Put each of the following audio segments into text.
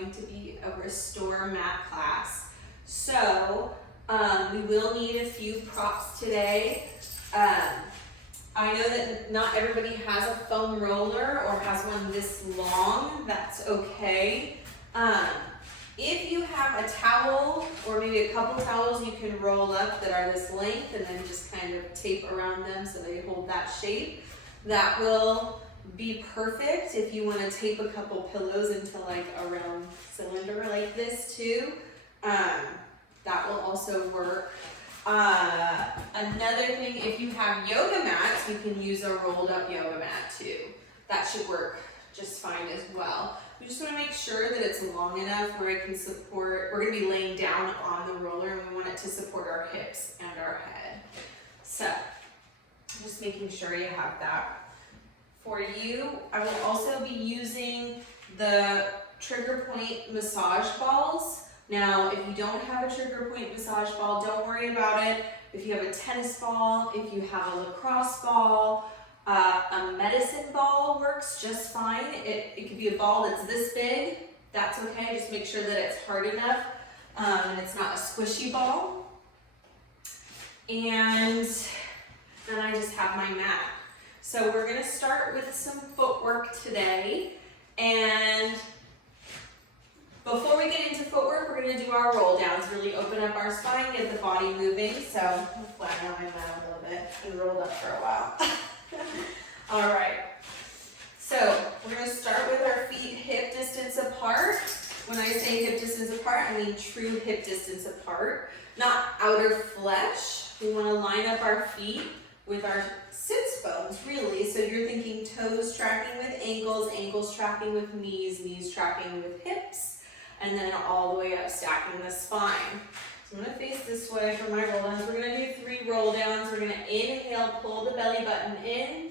going to be a restore mat class. So we will need a few props today. I know that not everybody has a foam roller or has one this long. That's okay. If you have a towel or maybe a couple towels you can roll up that are this length and then just kind of tape around them so they hold that shape, that will be perfect. If you want to tape a couple pillows into like a round cylinder like this too, that will also work. Another thing, if you have yoga mats, you can use a rolled up yoga mat too. That should work just fine as well. We just want to make sure that it's long enough where it can support, we're going to be laying down on the roller and we want it to support our hips and our head. So, just making sure you have that. For you, I will also be using the trigger point massage balls. Now, if you don't have a trigger point massage ball, don't worry about it. If you have a tennis ball, if you have a lacrosse ball, a medicine ball works just fine. It could be a ball that's this big. That's okay. Just make sure that it's hard enough and it's not a squishy ball. And then I just have my mat. So we're going to start with some footwork today. And before we get into footwork, we're going to do our roll downs. Really open up our spine, get the body moving. So I'll flatten out my mat a little bit. It's been rolled up for a while. All right. So we're going to start with our feet hip distance apart. When I say hip distance apart, I mean true hip distance apart, not outer flesh. We want to line up our feet with our sits bones, really. So you're thinking toes tracking with ankles, ankles tracking with knees, knees tracking with hips, and then all the way up stacking the spine. So I'm going to face this way for my roll downs. We're going to do 3 roll downs. We're going to inhale, pull the belly button in.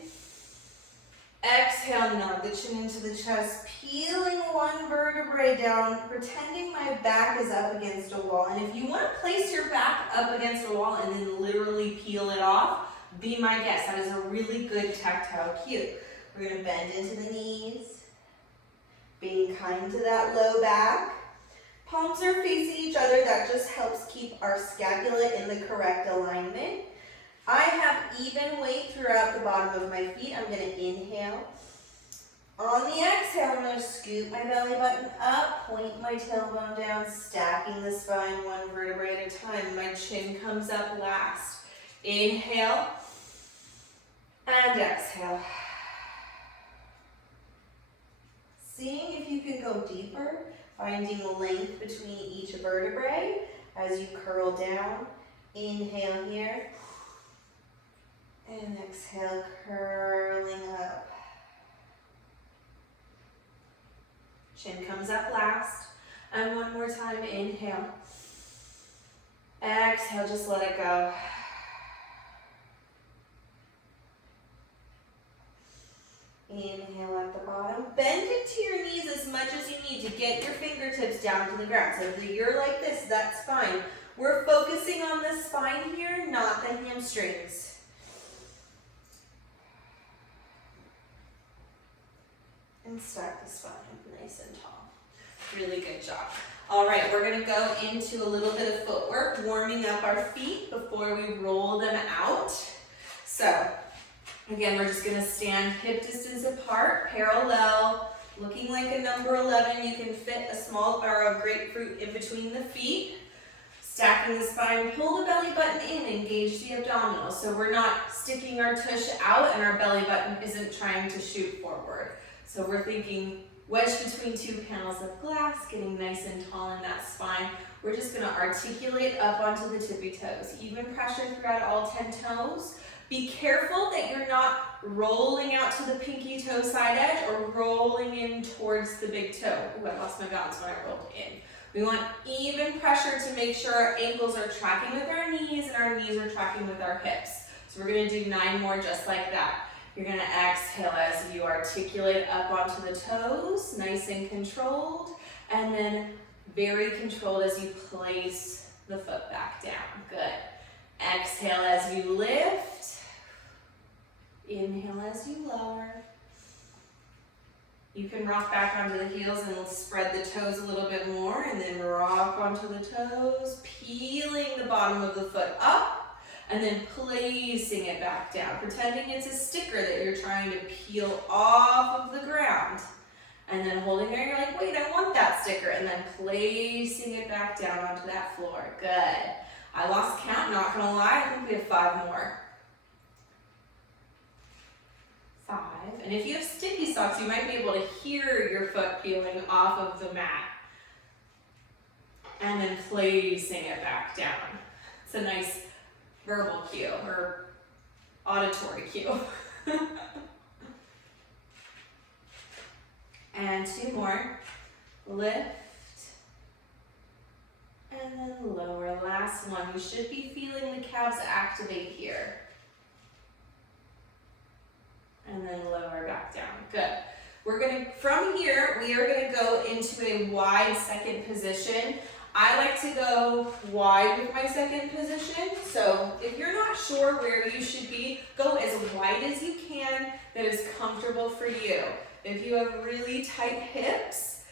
Exhale, nod the chin into the chest, peeling one vertebrae down, pretending my back is up against a wall. And if you want to place your back up against a wall and then literally peel it off, be my guest. That is a really good tactile cue. We're going to bend into the knees, being kind to that low back. Palms are facing each other. That just helps keep our scapula in the correct alignment. I have even weight throughout the bottom of my feet. I'm going to inhale. On the exhale, I'm going to scoop my belly button up, point my tailbone down, stacking the spine one vertebrae at a time. My chin comes up last. Inhale and exhale. Seeing if you can go deeper, finding length between each vertebrae as you curl down. Inhale here. And exhale, curling up. Chin comes up last. And one more time, inhale. Exhale, just let it go. Inhale at the bottom. Bend into your knees as much as you need to get your fingertips down to the ground. So if you're like this, that's fine. We're focusing on the spine here, not the hamstrings. And stack the spine nice and tall. Really good job. All right, we're going to go into a little bit of footwork, warming up our feet before we roll them out. So, again, we're just going to stand hip distance apart, parallel, looking like a number 11. You can fit a small or a grapefruit in between the feet. Stacking the spine, pull the belly button in, engage the abdominals. So we're not sticking our tush out and our belly button isn't trying to shoot forward. So we're thinking wedge between 2 panels of glass, getting nice and tall in that spine. We're just going to articulate up onto the tippy toes. Even pressure throughout all 10 toes. Be careful that you're not rolling out to the pinky toe side edge or rolling in towards the big toe. Ooh, I lost my balance when I rolled in. We want even pressure to make sure our ankles are tracking with our knees and our knees are tracking with our hips. So we're going to do 9 more just like that. You're going to exhale as you articulate up onto the toes, nice and controlled, and then very controlled as you place the foot back down. Good. Exhale as you lift. Inhale as you lower. You can rock back onto the heels and spread the toes a little bit more, and then rock onto the toes, peeling the bottom of the foot up, and then placing it back down, pretending it's a sticker that you're trying to peel off of the ground. And then holding there, you're like, wait, I want that sticker, and then placing it back down onto that floor. Good. I lost count, not gonna lie, I think we have 5 more. 5. And if you have sticky socks, you might be able to hear your foot peeling off of the mat. And then placing it back down. It's a nice verbal cue or auditory cue. And 2 more. Lift. And then lower. Last one. You should be feeling the calves activate here. And then lower back down. Good. From here, we are gonna go into a wide second position. I like to go wide with my second position. So if you're not sure where you should be, go as wide as you can that is comfortable for you. If you have really tight hips,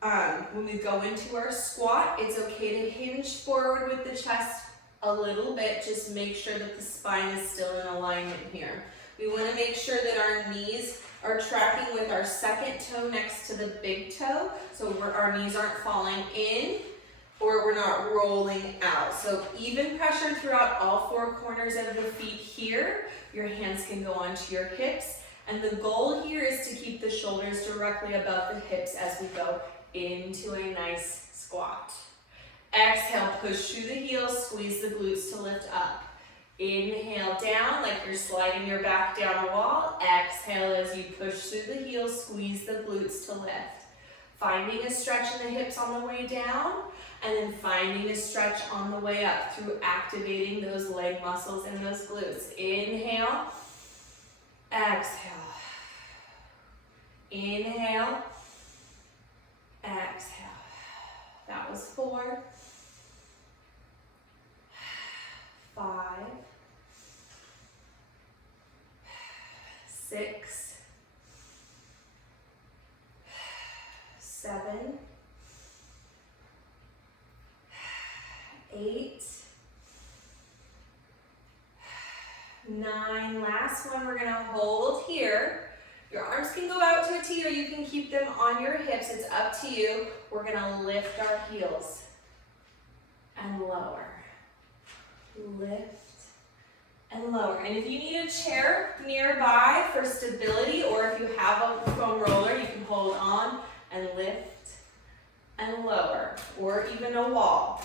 when we go into our squat, it's okay to hinge forward with the chest a little bit. Just make sure that the spine is still in alignment here. We want to make sure that our knees are tracking with our second toe next to the big toe, so our knees aren't falling in or we're not rolling out. So even pressure throughout all 4 corners of the feet here. Your hands can go onto your hips, and the goal here is to keep the shoulders directly above the hips as we go into a nice squat. Exhale, push through the heels, squeeze the glutes to lift up. Inhale down like you're sliding your back down a wall. Exhale as you push through the heels, squeeze the glutes to lift. Finding a stretch in the hips on the way down, and then finding a stretch on the way up through activating those leg muscles and those glutes. Inhale, exhale. Inhale, exhale. That was 4, 5, 6, 7, 8, 9. Last one, we're gonna hold here. Your arms can go out to a T or you can keep them on your hips. It's up to you. We're gonna lift our heels and lower. Lift and lower. And if you need a chair nearby for stability, or if you have a foam roller, you can hold on and lift and lower, or even a wall.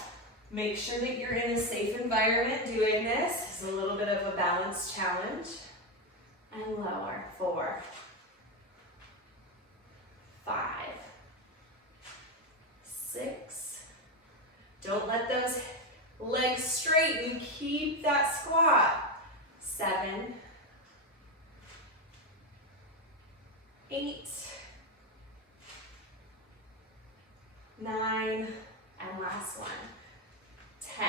Make sure that you're in a safe environment doing this. It's a little bit of a balance challenge. And lower. 4, 5, 6. Don't let those legs straighten. Keep that squat. 7, 8, 9, and last one. 10.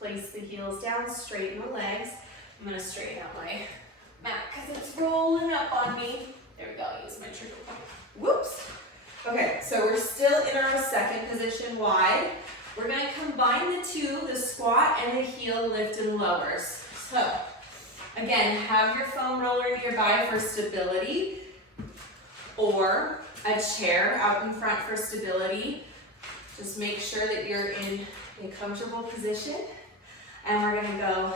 Place the heels down, straighten the legs. I'm gonna straighten out my mat because it's rolling up on me. There we go, use my trigger point. Whoops. Okay, so we're still in our second position wide. We're gonna combine the two, the squat and the heel lift and lowers. So, again, have your foam roller nearby for stability, or a chair out in front for stability. Just make sure that you're in a comfortable position. And we're gonna go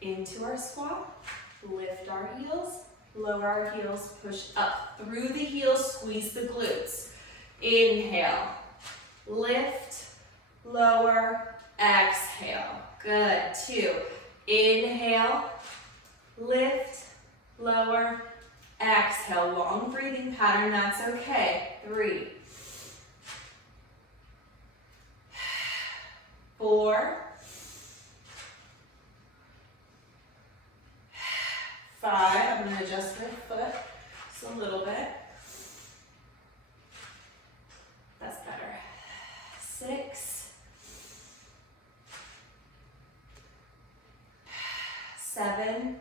into our squat, lift our heels, lower our heels, push up through the heels, squeeze the glutes. Inhale, lift, lower, exhale. Good. 2, inhale, lift, lower, exhale. Long breathing pattern, that's okay. 3, 4, 5, I'm going to adjust my foot just a little bit. That's better. 6, 7,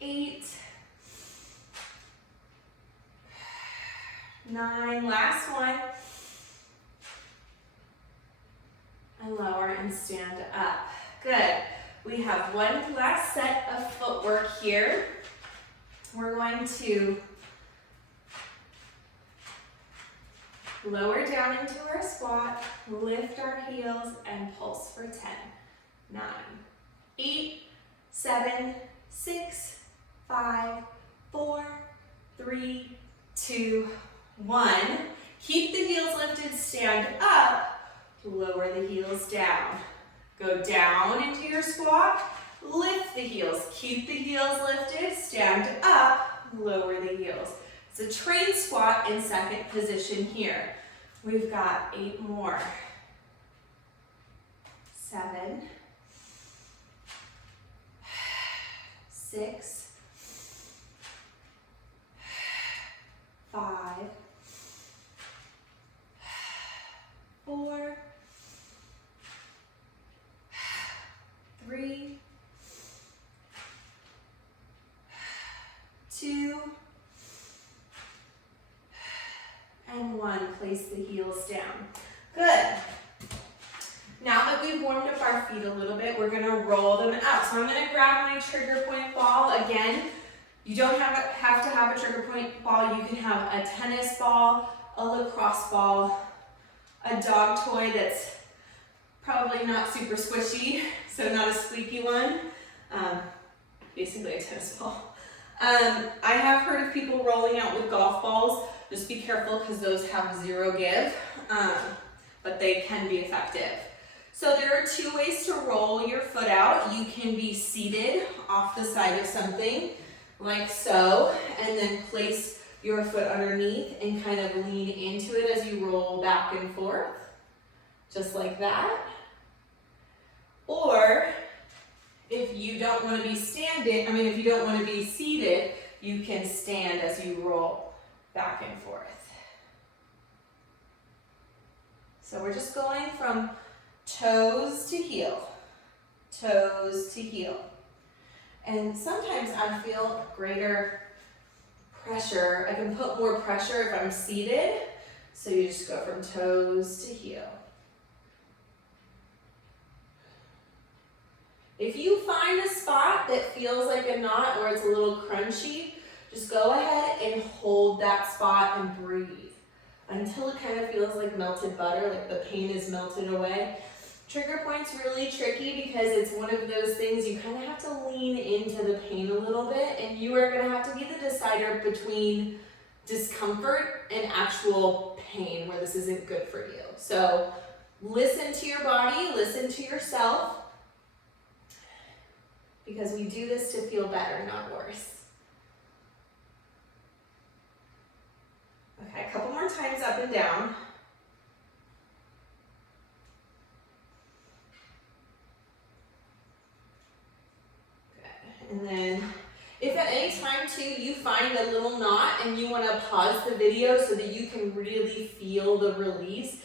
8, 9, last one. And lower and stand up. Good. We have one last set of footwork here. We're going to lower down into our squat, lift our heels, and pulse for 10, 9, 8, 7, 6, 5, 4, 3, 2, 1. Keep the heels lifted, stand up, lower the heels down. Go down into your squat, lift the heels. Keep the heels lifted, stand up, lower the heels. It's a train squat in second position here. We've got 8 more. 7, 6, 5, 4, 3, 2, and 1. Place the heels down. Good. Now that we've warmed up our feet a little bit, we're going to roll them out. So I'm going to grab my trigger point ball. Again, you don't have to have a trigger point ball. You can have a tennis ball, a lacrosse ball, a dog toy that's probably not super squishy, so not a squeaky one. Basically a tennis ball. I have heard of people rolling out with golf balls. Just be careful because those have 0 give, but they can be effective. So there are 2 ways to roll your foot out. You can be seated off the side of something, like so, and then place your foot underneath and kind of lean into it as you roll back and forth, just like that. Or if you don't want to be if you don't want to be seated, you can stand as you roll back and forth. So we're just going from toes to heel, toes to heel. And sometimes I feel greater pressure. I can put more pressure if I'm seated. So you just go from toes to heel. If you find a spot that feels like a knot or it's a little crunchy, just go ahead and hold that spot and breathe until it kind of feels like melted butter, like the pain is melted away. Trigger point's really tricky because it's one of those things you kind of have to lean into the pain a little bit, and you are going to have to be the decider between discomfort and actual pain where this isn't good for you. So listen to your body, listen to yourself, because we do this to feel better, not worse. Okay, a couple more times up and down. Good. And then if at any time too you find a little knot and you want to pause the video so that you can really feel the release,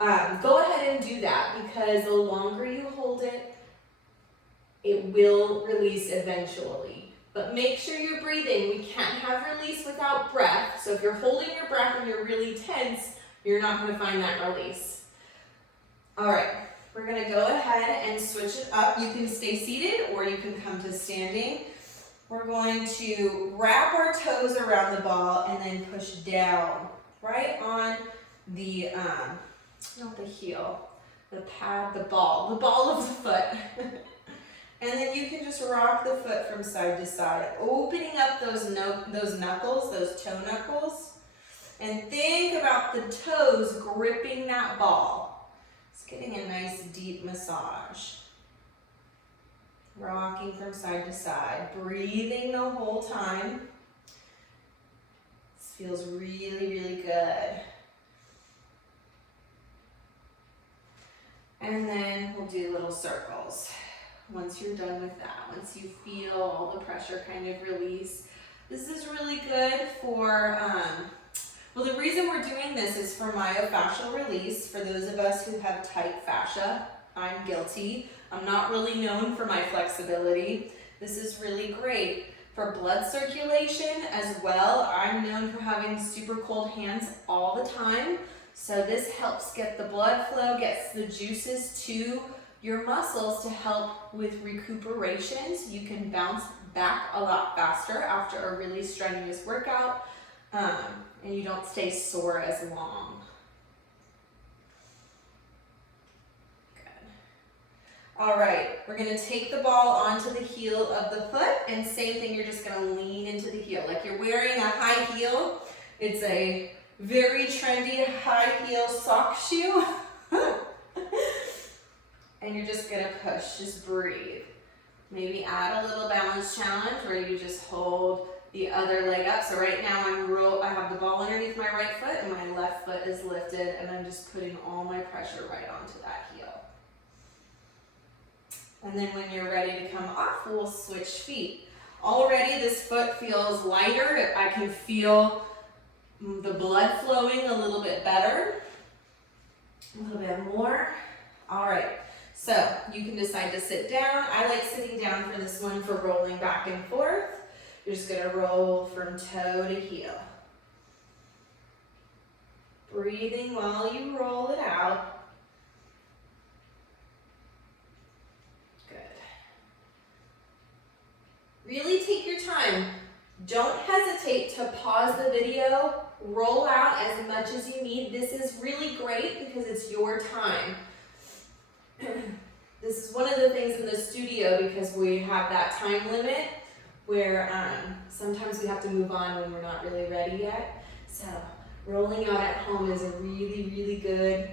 go ahead and do that, because the longer you hold it, it will release eventually. But make sure you're breathing. We can't have release without breath. So if you're holding your breath and you're really tense, you're not going to find that release. All right, we're going to go ahead and switch it up. You can stay seated or you can come to standing. We're going to wrap our toes around the ball and then push down right on the, not the heel, the pad, the ball of the foot. And then you can just rock the foot from side to side, opening up those knuckles, those toe knuckles. And think about the toes gripping that ball. It's getting a nice deep massage. Rocking from side to side, breathing the whole time. This feels really, really good. And then we'll do little circles. Once you're done with that, once you feel all the pressure kind of release, this is really good for, well, the reason we're doing this is for myofascial release. For those of us who have tight fascia, I'm guilty. I'm not really known for my flexibility. This is really great for blood circulation as well. I'm known for having super cold hands all the time. So this helps get the blood flow, gets the juices to your muscles to help with recuperation. So you can bounce back a lot faster after a really strenuous workout, and you don't stay sore as long. All right, we're gonna take the ball onto the heel of the foot, and same thing, you're just gonna lean into the heel. Like you're wearing a high heel. It's a very trendy high heel sock shoe. And you're just gonna push, just breathe. Maybe add a little balance challenge where you just hold the other leg up. So right now I have the ball underneath my right foot and my left foot is lifted, and I'm just putting all my pressure right onto that heel. And then when you're ready to come off, we'll switch feet. Already this foot feels lighter. I can feel the blood flowing a little bit better, a little bit more. All right, so you can decide to sit down. I like sitting down for this one for rolling back and forth. You're just gonna roll from toe to heel. Breathing while you roll it out. Really take your time. Don't hesitate to pause the video, roll out as much as you need. This is really great because it's your time. This is one of the things in the studio because we have that time limit where sometimes we have to move on when we're not really ready yet. So rolling out at home is a really, really good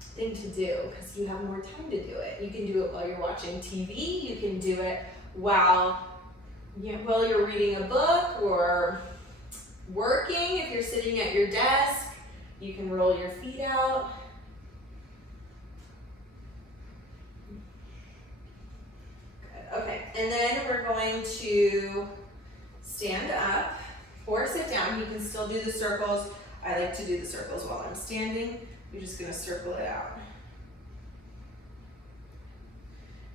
thing to do because you have more time to do it. You can do it while you're watching TV. You can do it while you're reading a book or working. If you're sitting at your desk, you can roll your feet out. Good. Okay, and then we're going to stand up or sit down. You can still do the circles. I like to do the circles while I'm standing. You're just going to circle it out.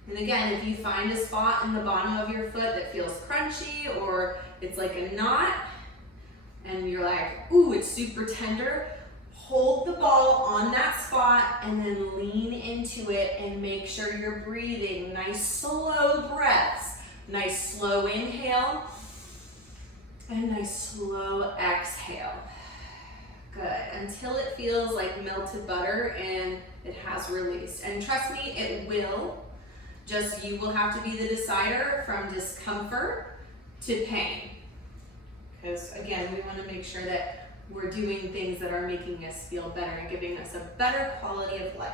And again, if you find a spot in the bottom of your foot that feels crunchy or it's like a knot and you're like, ooh, it's super tender, hold the ball on that spot and then lean into it and make sure you're breathing. Nice slow breaths. Nice slow inhale and nice slow exhale. Good, until it feels like melted butter and it has released. And trust me, it will. Just you will have to be the decider from discomfort to pain. Because again, we want to make sure that we're doing things that are making us feel better and giving us a better quality of life.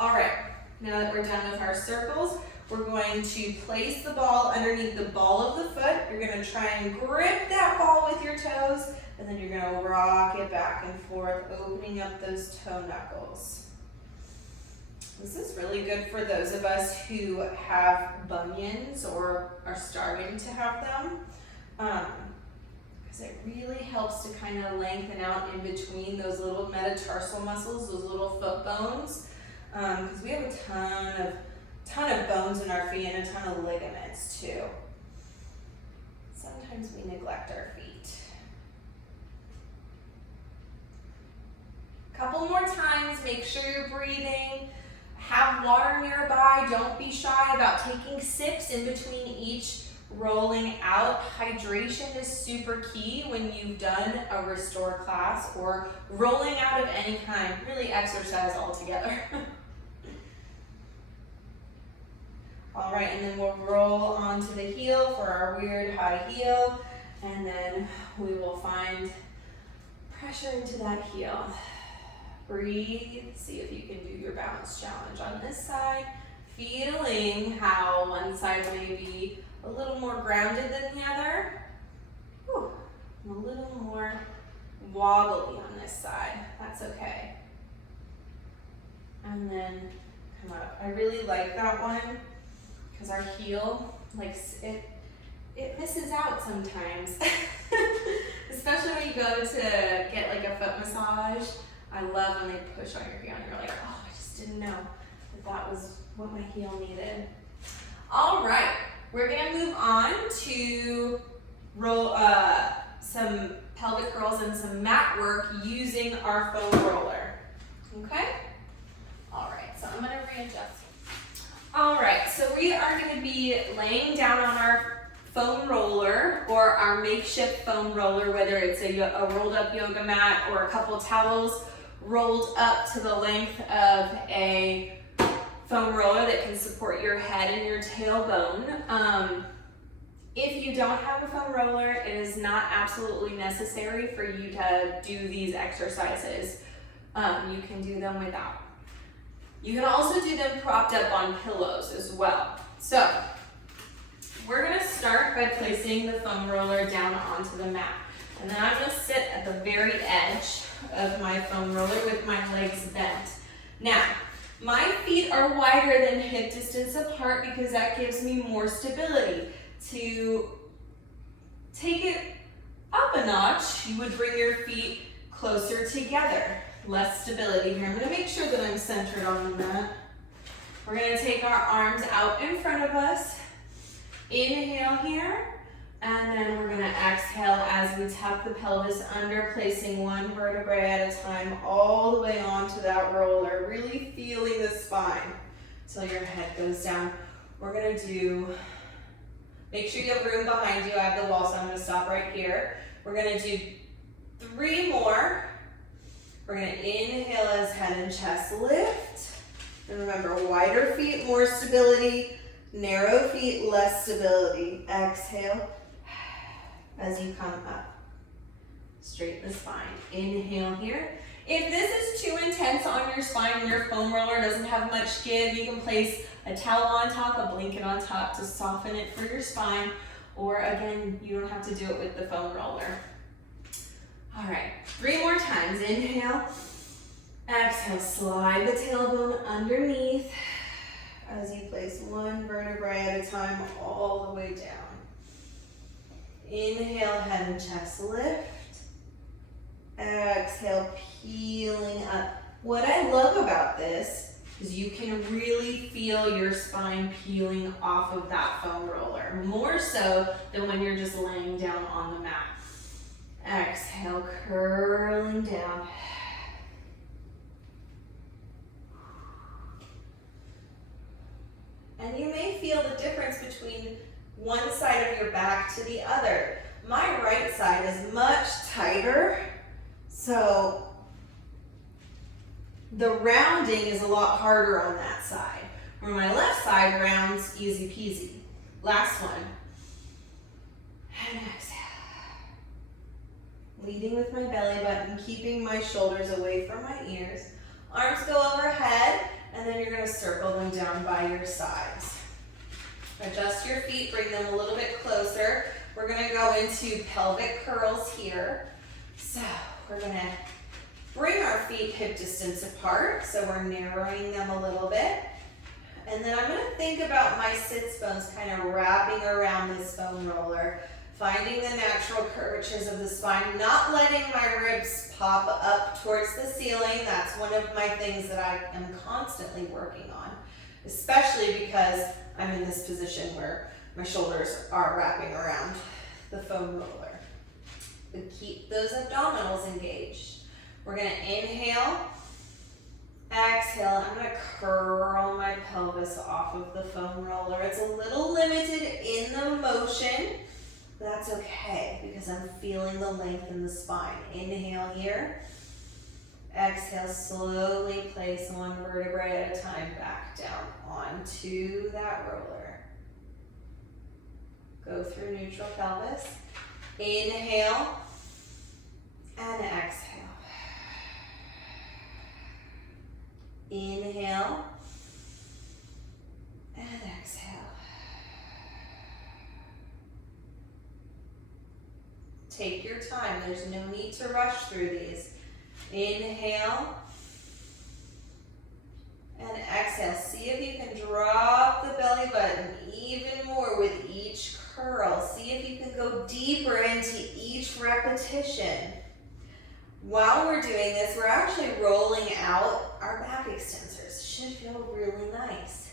All right, now that we're done with our circles, we're going to place the ball underneath the ball of the foot. You're going to try and grip that ball with your toes, and then you're going to rock it back and forth, opening up those toe knuckles. This is really good for those of us who have bunions or are starting to have them, because it really helps to kind of lengthen out in between those little metatarsal muscles, those little foot bones, because we have a ton of bones in our feet and a ton of ligaments too. Sometimes we neglect our feet. Couple more times, make sure you're breathing. Have water nearby. Don't be shy about taking sips in between each rolling out. Hydration is super key when you've done a restore class or rolling out of any kind. Really exercise altogether. All right, and then we'll roll onto the heel for our weird high heel, and then we will find pressure into that heel. Breathe, see if you can do your balance challenge on this side. Feeling how one side may be a little more grounded than the other. Whew. A little more wobbly on this side. That's okay. And then come up. I really like that one because our heel, like it misses out sometimes. Especially when you go to get like a foot massage. I love when they push on your heel and you're like, oh, I just didn't know that was what my heel needed. All right, we're gonna move on to roll some pelvic curls and some mat work using our foam roller. Okay? All right, so I'm gonna readjust. All right, so we are gonna be laying down on our foam roller or our makeshift foam roller, whether it's a rolled up yoga mat or a couple towels rolled up to the length of a foam roller that can support your head and your tailbone. If you don't have a foam roller, it is not absolutely necessary for you to do these exercises. You can do them without. You can also do them propped up on pillows as well. So, we're gonna start by placing the foam roller down onto the mat. And then I'm gonna sit at the very edge of my foam roller with my legs bent. Now, my feet are wider than hip distance apart because that gives me more stability. To take it up a notch, you would bring your feet closer together. Less stability here. I'm gonna make sure that I'm centered on the mat. We're gonna take our arms out in front of us. Inhale here, and then we're gonna exhale as we tuck the pelvis under, placing one vertebrae at a time all the way onto that roller, really feeling the spine until your head goes down. We're gonna do, make sure you have room behind you. I have the wall, so I'm gonna stop right here. We're gonna do 3 more. We're gonna inhale as head and chest lift. And remember, wider feet, more stability. Narrow feet, less stability. Exhale as you come up. Straighten the spine. Inhale here. If this is too intense on your spine and your foam roller doesn't have much give, you can place a towel on top, a blanket on top to soften it for your spine. Or again, you don't have to do it with the foam roller. All right, 3 more times. Inhale. Exhale, slide the tailbone underneath as you place one vertebrae at a time all the way down. Inhale, head and chest lift. Exhale, peeling up. What I love about this is you can really feel your spine peeling off of that foam roller, more so than when you're just laying down on the mat. Exhale, curling down. And you may feel the difference between one side of your back to the other. My right side is much tighter, so the rounding is a lot harder on that side. Where my left side rounds easy peasy. Last one. And exhale. Leading with my belly button, keeping my shoulders away from my ears. Arms go overhead, and then you're gonna circle them down by your sides. Adjust your feet, bring them a little bit closer. We're gonna go into pelvic curls here. So we're gonna bring our feet hip distance apart, so we're narrowing them a little bit. And then I'm gonna think about my sits bones kind of wrapping around this foam roller, finding the natural curvatures of the spine, not letting my ribs pop up towards the ceiling. That's one of my things that I am constantly working on, especially because I'm in this position where my shoulders are wrapping around the foam roller. But keep those abdominals engaged. We're gonna inhale, exhale. I'm gonna curl my pelvis off of the foam roller. It's a little limited in the motion. That's okay, because I'm feeling the length in the spine. Inhale here. Exhale, slowly place one vertebrae at a time back down onto that roller. Go through neutral pelvis. Inhale and exhale. Inhale and exhale. Take your time. There's no need to rush through these. Inhale and exhale. See if you can drop the belly button even more with each curl. See if you can go deeper into each repetition. While we're doing this, we're actually rolling out our back extensors. Should feel really nice.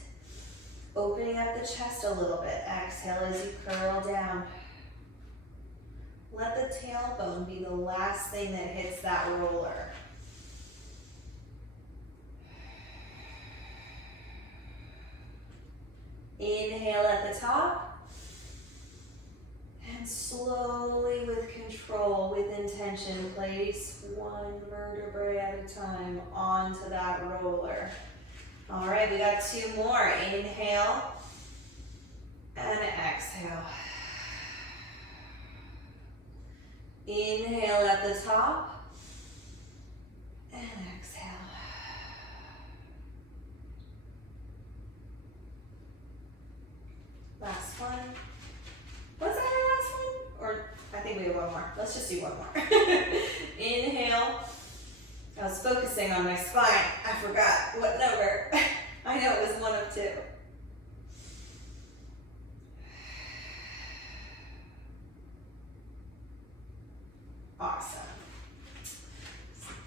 Opening up the chest a little bit. Exhale as you curl down. Let the tailbone be the last thing that hits that roller. Inhale at the top. And slowly, with control, with intention, place one vertebrae at a time onto that roller. All right, we got 2 more. Inhale and exhale. Inhale at the top and exhale. Last one. Was that our last one? Or I think we have one more. Let's just do one more. Inhale. I was focusing on my spine. I forgot what number. I know it was 1 of 2. Awesome.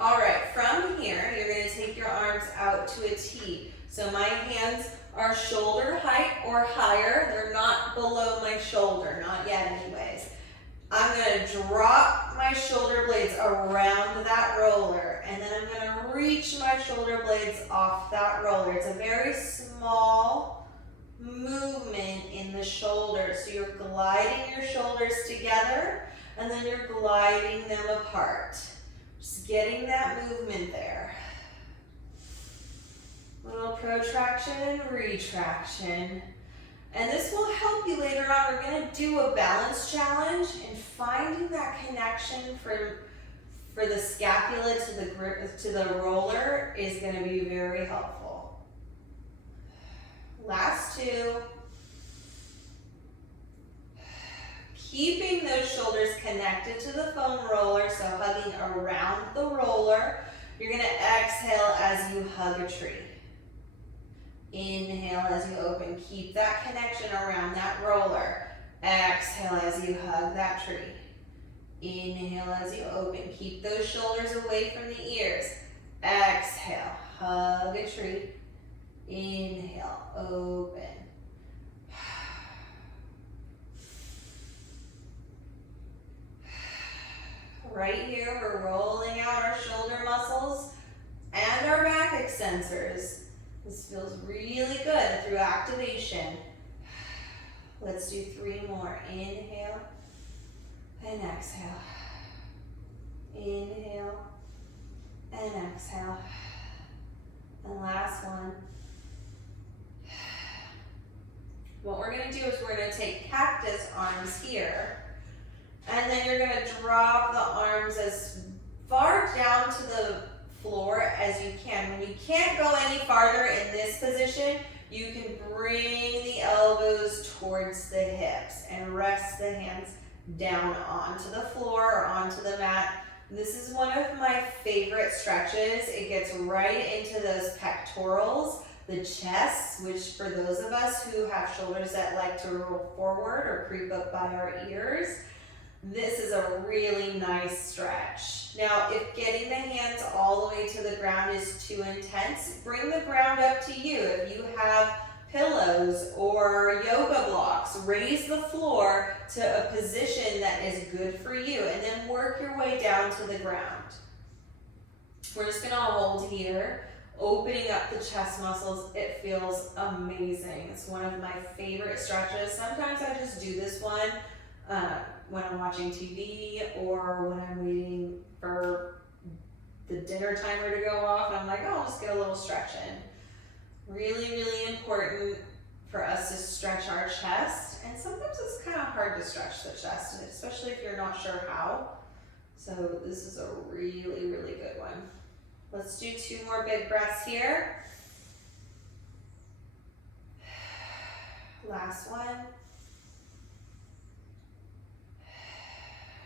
All right, from here, you're going to take your arms out to a T. So my hands are shoulder height or higher. They're not below my shoulder, not yet anyways. I'm going to drop my shoulder blades around that roller, and then I'm going to reach my shoulder blades off that roller. It's a very small movement in the shoulders. So you're gliding your shoulders together, and then you're gliding them apart. Just getting that movement there. Little protraction, retraction. And this will help you later on. We're going to do a balance challenge, and finding that connection for the scapula to the roller is going to be very helpful. Last 2. Keeping those shoulders connected to the foam roller, so hugging around the roller. You're going to exhale as you hug a tree. Inhale as you open. Keep that connection around that roller. Exhale as you hug that tree. Inhale as you open. Keep those shoulders away from the ears. Exhale. Hug a tree. Inhale. Open. Right here, we're rolling out our shoulder muscles and our back extensors. This feels really good through activation. Let's do 3 more. Inhale and exhale. Inhale and exhale. And last one. What we're going to do is we're going to take cactus arms here. And then you're going to drop the arms as far down to the floor as you can. When you can't go any farther in this position, you can bring the elbows towards the hips and rest the hands down onto the floor or onto the mat. This is one of my favorite stretches. It gets right into those pectorals, the chest, which for those of us who have shoulders that like to roll forward or creep up by our ears, this is a really nice stretch. Now, if getting the hands all the way to the ground is too intense, bring the ground up to you. If you have pillows or yoga blocks, raise the floor to a position that is good for you, and then work your way down to the ground. We're just gonna hold here, opening up the chest muscles. It feels amazing. It's one of my favorite stretches. Sometimes I just do this one when I'm watching TV or when I'm waiting for the dinner timer to go off. I'm like, oh, I'll just get a little stretch in. Really, really important for us to stretch our chest. And sometimes it's kind of hard to stretch the chest, and especially if you're not sure how. So this is a really, really good one. Let's do 2 more big breaths here. Last one.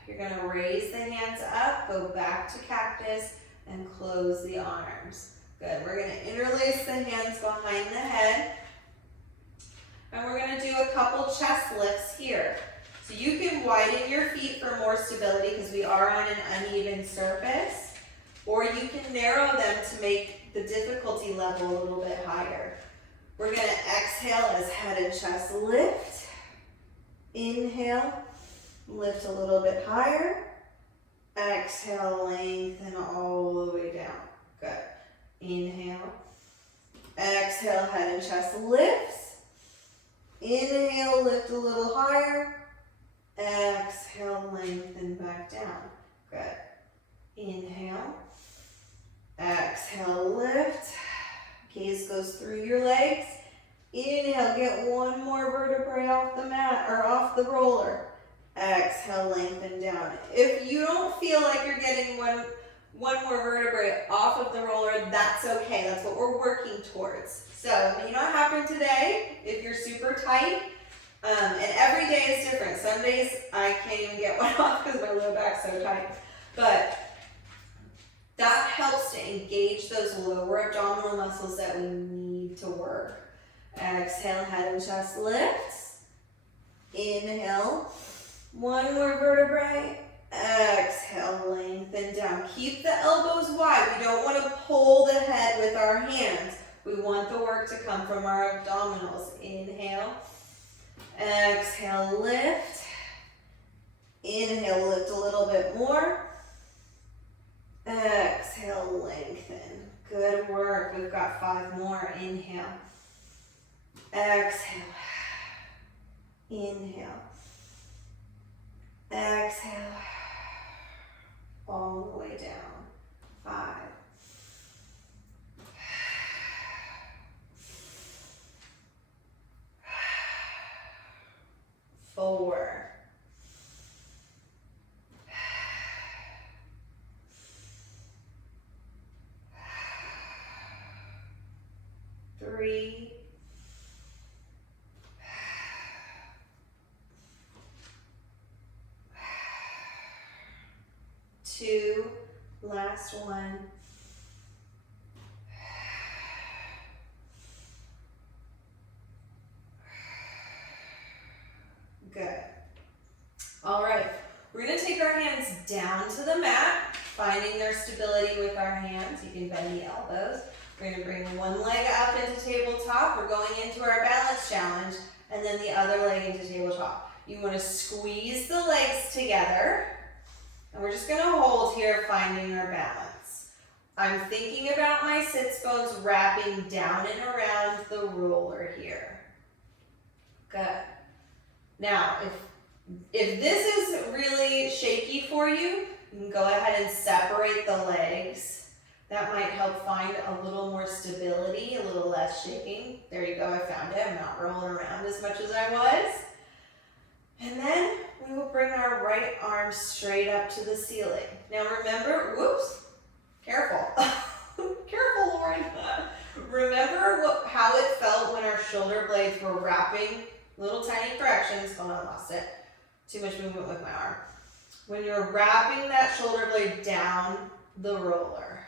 You're going to raise the hands up, go back to cactus, and close the arms. Good. We're going to interlace the hands behind the head. And we're going to do a couple chest lifts here. So you can widen your feet for more stability because we are on an uneven surface. Or you can narrow them to make the difficulty level a little bit higher. We're gonna exhale as head and chest lift. Inhale, lift a little bit higher. Exhale, lengthen all the way down. Good. Inhale. Exhale, head and chest lifts. Inhale, lift a little higher. Exhale, lengthen back down. Good. Inhale. Exhale, lift. Gaze goes through your legs. Inhale, get one more vertebrae off the mat or off the roller. Exhale, lengthen down. If you don't feel like you're getting one more vertebrae off of the roller, that's okay. That's what we're working towards. So it may not happen today if you're super tight. And every day is different. Some days I can't even get one off because my low back's so tight. But that helps to engage those lower abdominal muscles that we need to work. Exhale, head and chest lifts. Inhale, one more vertebrae. Exhale, lengthen down. Keep the elbows wide. We don't want to pull the head with our hands. We want the work to come from our abdominals. Inhale. Exhale, lift. Inhale, lift a little bit more. Exhale, lengthen. Good work. We've got 5 more. Inhale. Exhale. Inhale. Exhale. All the way down. 5. 4. 3. 2. Last one. Good. All right, we're gonna take our hands down to the mat, finding their stability with our hands. You can bend the elbows. We're gonna bring one leg up into tabletop. We're going into our balance challenge, and then the other leg into tabletop. You wanna squeeze the legs together, and we're just gonna hold here, finding our balance. I'm thinking about my sits bones wrapping down and around the roller here. Good. Now, if this is really shaky for you, you can go ahead and separate the legs. That might help find a little more stability, a little less shaking. There you go, I found it. I'm not rolling around as much as I was. And then we will bring our right arm straight up to the ceiling. Now remember, whoops, careful. Careful, Lauren. Remember how it felt when our shoulder blades were wrapping. Little tiny corrections. Oh, I lost it. Too much movement with my arm. When you're wrapping that shoulder blade down the roller.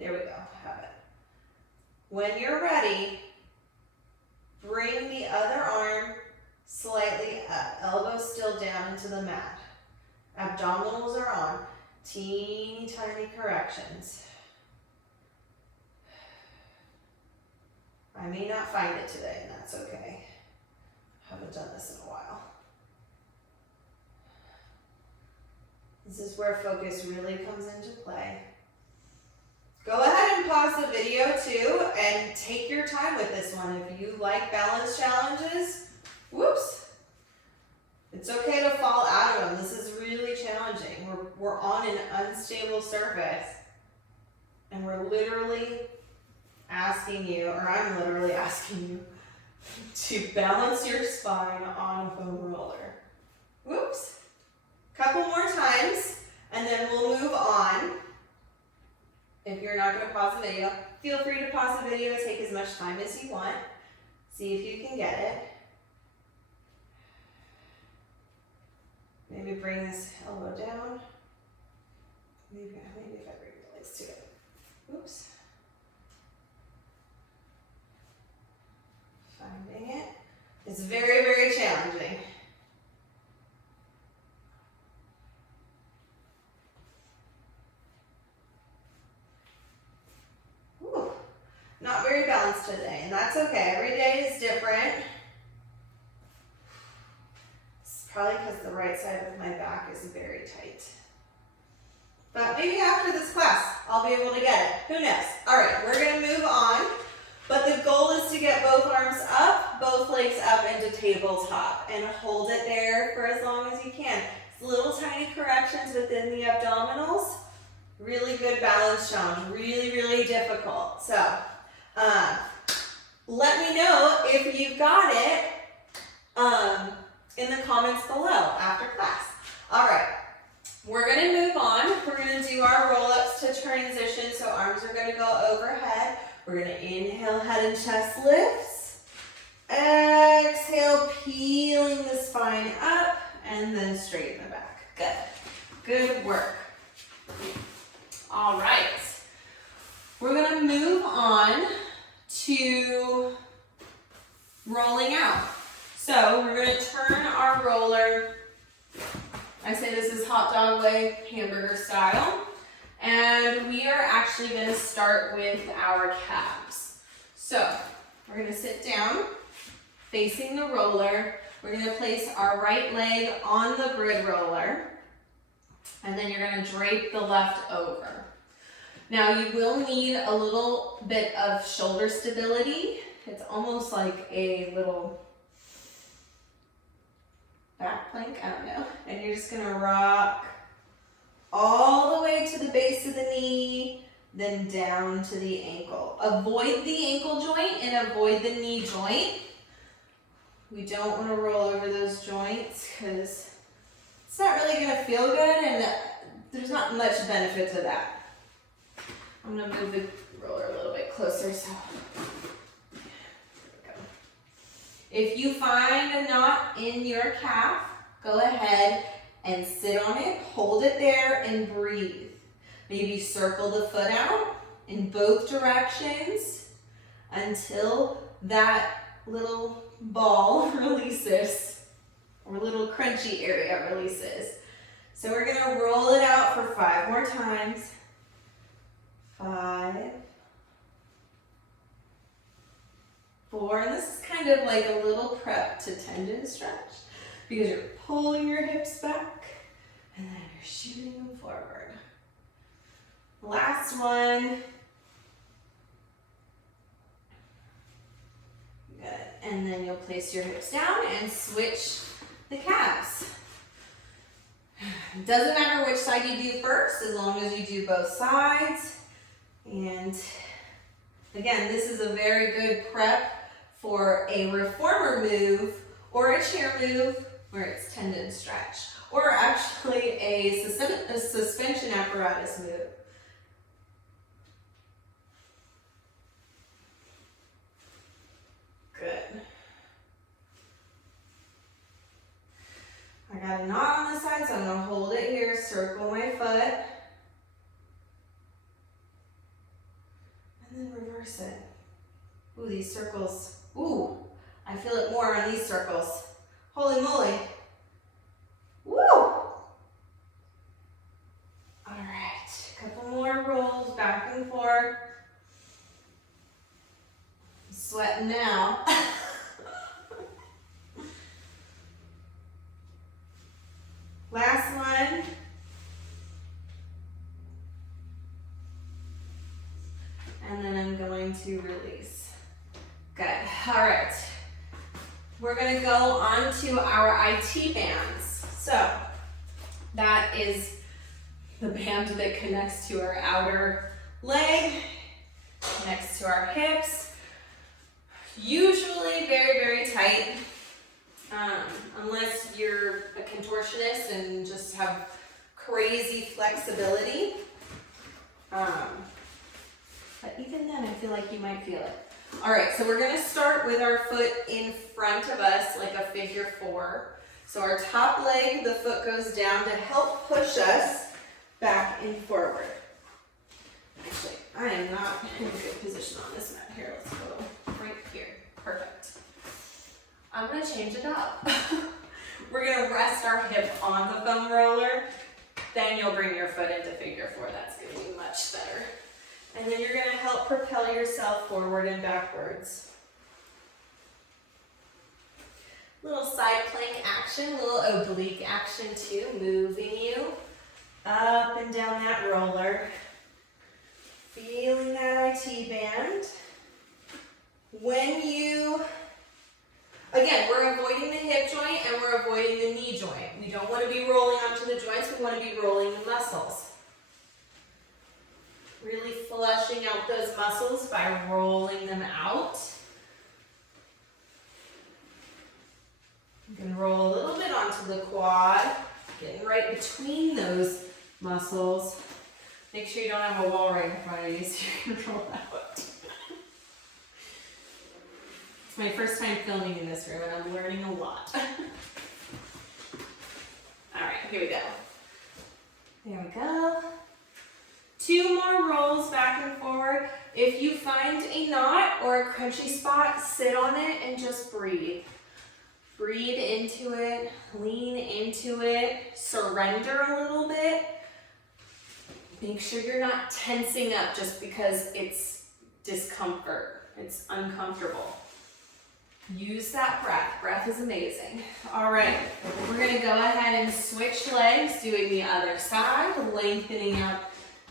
There we go. Have it. When you're ready, bring the other arm slightly up. Elbows still down into the mat. Abdominals are on. Teeny tiny corrections. I may not find it today, and that's okay. Haven't done this in a while. This is where focus really comes into play. Go ahead and pause the video too and take your time with this one. If you like balance challenges, whoops, it's okay to fall out of them. This is really challenging. We're on an unstable surface, and we're literally asking you, or I'm literally asking you, to balance your spine on a foam roller. Whoops. Couple more times, and then we'll move on. If you're not going to pause the video, feel free to pause the video, take as much time as you want. See if you can get it. Maybe bring this elbow down. Maybe if I bring the legs together. Oops. Finding it. It's very, very challenging. Not very balanced today, and and that's okay. Every day is different. It's probably because the right side of my back is very tight. But maybe after this class, I'll be able to get it. Who knows? All right, we're gonna move on. But the goal is to get both arms up, both legs up into tabletop, and hold it there for as long as you can. It's little tiny corrections within the abdominals. Really good balance challenge, really, really difficult. So let me know if you've got it in the comments below after class. All right, we're gonna move on. We're gonna do our roll-ups to transition. So arms are gonna go overhead. We're gonna inhale, head and chest lifts. Exhale, peeling the spine up, and then straighten the back. Good, good work. All right, we're gonna move on to rolling out. So we're gonna turn our roller, I say this is hot dog leg, hamburger style. And we are actually gonna start with our calves. So we're gonna sit down, facing the roller. We're gonna place our right leg on the grid roller, and then you're gonna drape the left over. Now you will need a little bit of shoulder stability. It's almost like a little back plank, I don't know. And you're just gonna rock all the way to the base of the knee, then down to the ankle. Avoid the ankle joint and avoid the knee joint. We don't want to roll over those joints because it's not really going to feel good and there's not much benefit to that. I'm going to move the roller a little bit closer. So there we go. If you find a knot in your calf, go ahead and sit on it, hold it there, and breathe. Maybe circle the foot out in both directions until that little ball releases, or little crunchy area releases. So we're gonna roll it out for 5 more times. 5, 4, and this is kind of like a little prep to tendon stretch, because you're pulling your hips back and then you're shooting them forward. Last one. Good. And then you'll place your hips down and switch the calves. Doesn't matter which side you do first, as long as you do both sides. And again, this is a very good prep for a reformer move or a chair move where it's tendon stretch, or actually a suspension apparatus move. Good. I got a knot on the side, so I'm going to hold it here, circle my foot, and then reverse it. Ooh, these circles. Ooh, I feel it more on these circles. Holy moly. Woo! All right, a couple more rolls back and forth. I'm sweating now. Last one. And then I'm going to release. Good. All right. We're going to go on to our IT bands. So that is the band that connects to our outer leg, next to our hips. Usually very, very tight, unless you're a contortionist and just have crazy flexibility. But even then, I feel like you might feel it. All right, so we're gonna start with our foot in front of us like a figure 4. So our top leg, the foot goes down to help push us back and forward. Actually, I am not in a good position on this mat. Here, let's go right here. Perfect. I'm gonna change it up. We're gonna rest our hip on the foam roller. Then you'll bring your foot into figure 4. That's gonna be much better. And then you're gonna help propel yourself forward and backwards. Little side plank action, little oblique action too, moving you up and down that roller. Feeling that IT band. When you, again, we're avoiding the hip joint and we're avoiding the knee joint. We don't want to be rolling onto the joints, we want to be rolling the muscles. Really flushing out those muscles by rolling them out. You can roll a little bit onto the quad, getting right between those muscles. Make sure you don't have a wall right in front of you so you can roll out. It's my first time filming in this room and I'm learning a lot. All right, here we go. There we go. 2 more rolls back and forward. If you find a knot or a crunchy spot, sit on it and just breathe. Breathe into it, lean into it, surrender a little bit. Make sure you're not tensing up just because it's discomfort, it's uncomfortable. Use that breath. Breath is amazing. All right, we're gonna go ahead and switch legs, doing the other side, lengthening out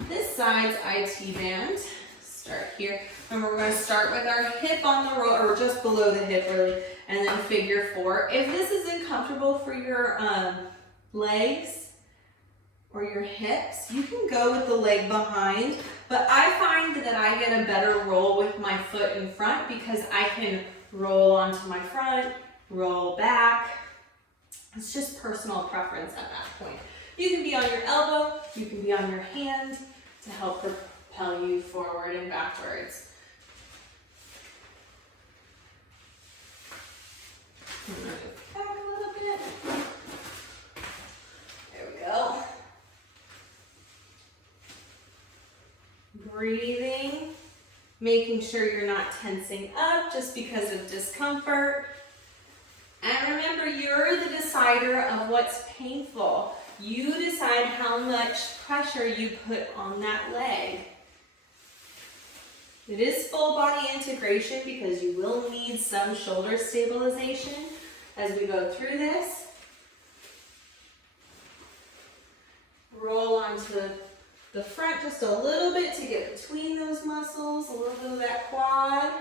this side's IT band. Start here. Remember, we're going to start with our hip on the roll, or just below the hip really, and then figure 4. If this isn't comfortable for your legs or your hips, you can go with the leg behind, but I find that I get a better roll with my foot in front because I can roll onto my front, roll back. It's just personal preference at that point. You can be on your elbow, you can be on your hand to help propel you forward and backwards. Move back a little bit. There we go. Breathing, making sure you're not tensing up just because of discomfort. And remember, you're the decider of what's painful. You decide how much pressure you put on that leg. It is full body integration because you will need some shoulder stabilization as we go through this. Roll onto the front just a little bit to get between those muscles, a little bit of that quad.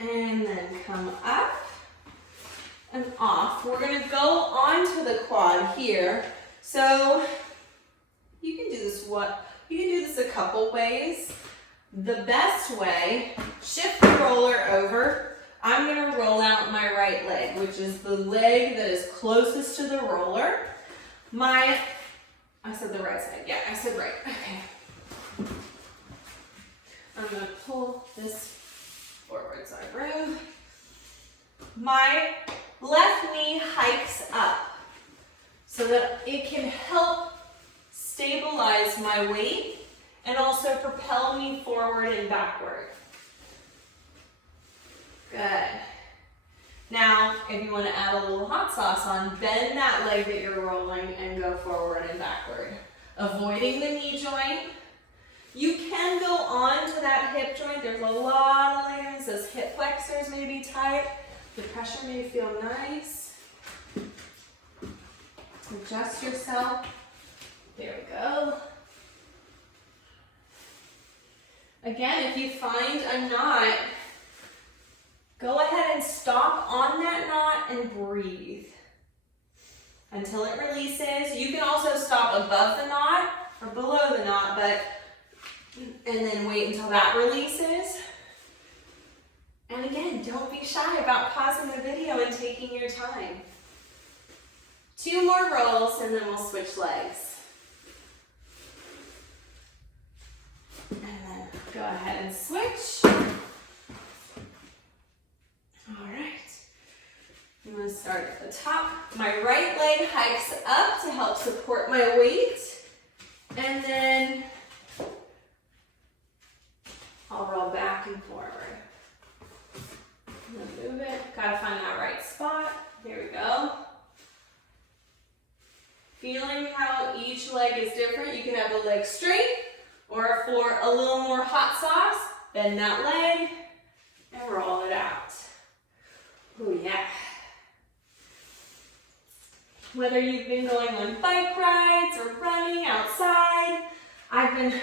And then come up and off. We're going to go onto the quad here. So you can do this a couple ways. The best way, shift the roller over. I'm going to roll out my right leg, which is the leg that is closest to the roller. I said the right side. Yeah, I said right. Okay. I'm going to pull this forward so I room. My left knee hikes up so that it can help stabilize my weight and also propel me forward and backward. Good. Now, if you want to add a little hot sauce on, bend that leg that you're rolling and go forward and backward. Avoiding the knee joint. You can go on to that hip joint. There's a lot of layers. Those hip flexors may be tight. The pressure may feel nice. Adjust yourself. There we go. Again, if you find a knot, go ahead and stop on that knot and breathe until it releases. You can also stop above the knot or below the knot, and then wait until that releases. And again, don't be shy about pausing the video and taking your time. 2 more rolls and then we'll switch legs. And then go ahead and switch. All right. I'm going to start at the top. My right leg hikes up to help support my weight. And then I'll roll back and forward. I'm gonna move it. Gotta find that right spot. There we go. Feeling how each leg is different. You can have the leg straight Or for a little more hot sauce, bend that leg and roll it out. Oh yeah. Whether you've been going on bike rides or running outside, I've been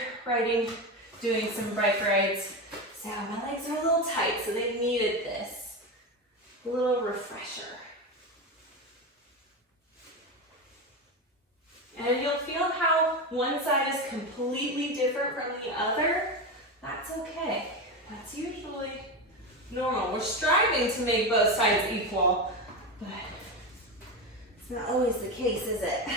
doing some bike rides. So my legs are a little tight, so they've needed this. A little refresher. And you'll feel how one side is completely different from the other. That's okay. That's usually normal. We're striving to make both sides equal, but it's not always the case, is it?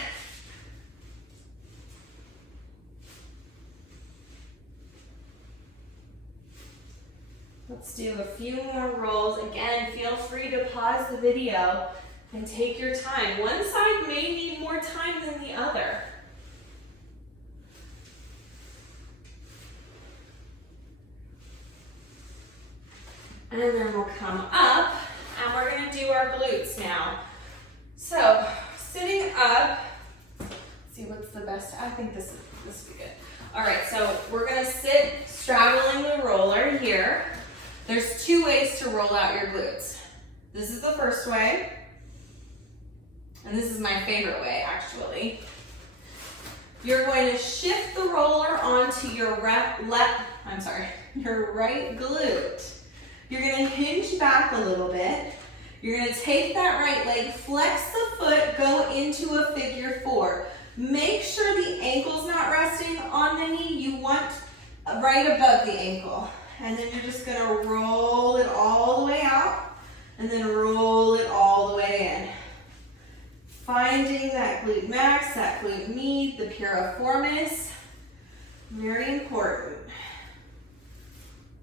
Let's do a few more rolls. Again, feel free to pause the video and take your time. One side may need more time than the other. And then we'll come up and we're gonna do our glutes now. So, sitting up, let's see what's the best, I think this will be good. All right, so we're gonna sit straddling the roller here. There's two ways to roll out your glutes. This is the first way, and this is my favorite way actually. You're going to shift the roller onto your right glute. You're gonna hinge back a little bit. You're gonna take that right leg, flex the foot, go into a figure four. Make sure the ankle's not resting on the knee. You want right above the ankle. And then you're just gonna roll it all the way out and then roll it all the way in. Finding that glute max, that glute med, the piriformis, very important.